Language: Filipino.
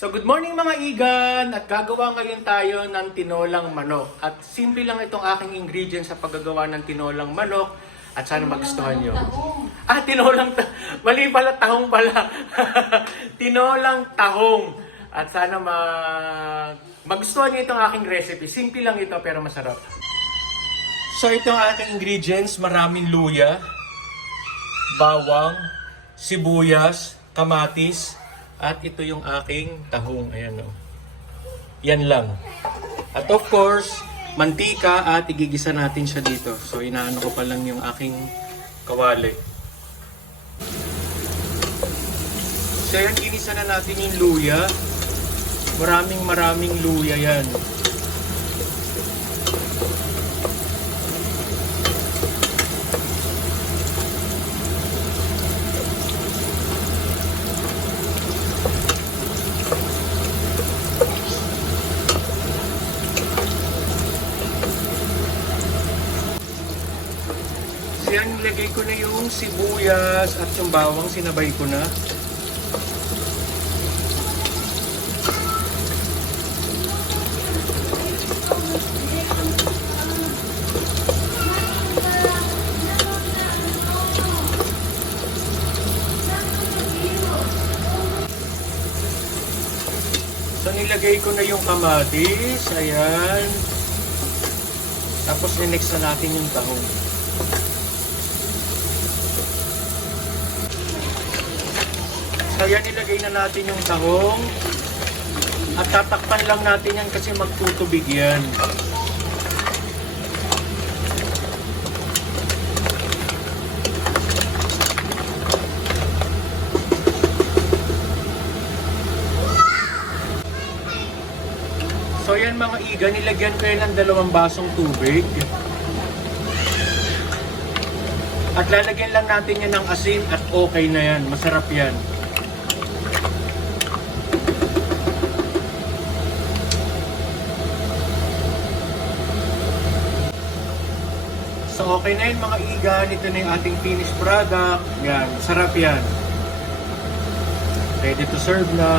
So good morning mga igan! At gagawa ngayon tayo ng tinolang manok. At simple lang itong aking ingredients sa paggagawa ng tinolang manok. At sana magustuhan nyo. Mali pala, tahong pala. Tinolang tahong. At sana magustuhan nyo itong aking recipe. Simple lang ito pero masarap. So itong aking ingredients, maraming luya, bawang, sibuyas, kamatis, at ito yung aking tahong. Ayan o. Yan lang. At of course, mantika at igigisa natin siya dito. So inaano ko pa lang yung aking kawali. So yan, ginisa na natin yung luya. Maraming luya yan. Yan, nilagay ko na yung sibuyas at yung bawang, sinabay ko na. So nilagay ko na yung kamatis, ayan. Tapos next na natin yung tahong. Kaya nilagay na natin yung tahong at tatakpan lang natin yan kasi magtutubig yan. So yan mga iga, nilagyan ko yan ng 2 basong tubig. At lalagyan lang natin yan ng asin at okay na yan, masarap yan. So okay na yun mga igan, ito na yung ating finished product. Yan, sarap yan. Ready to serve na.